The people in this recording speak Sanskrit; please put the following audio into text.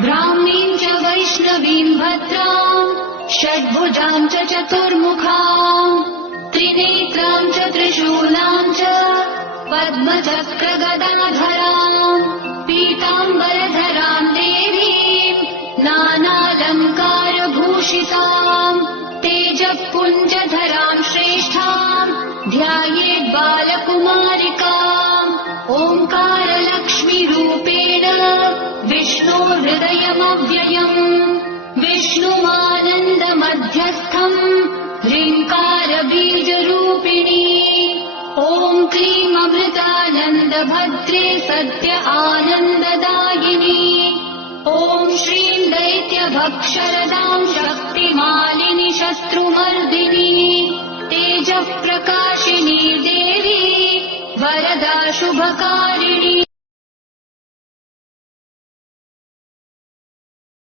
ब्राह्मीं च वैष्णवीं भद्रां षड्भुजां च चतुर्मुखां त्रिनेत्रां च त्रिशूलां च पद्मचक्रगदाधरां पीताम्बरधरां देवीं नानालङ्कारभूषितां तेजःपुञ्जधरां श्रेष्ठां ध्यायेत् बालकुमारिकाम् ओङ्कारलक्ष्मीरूपेण विष्णोर्हृदयमव्ययम् विष्णुमानन्दमध्यस्थम् ह्रीङ्कारबीजरूपिणी ॐ क्लीं अमृतानन्दभद्रे सत्य आनन्ददायिनी ॐ श्रीं दैत्यभक्षरदां शक्तिमालिनि शत्रुमर्दिनी तेजःप्रकाशिनी देवी वरदा शुभकारिणी।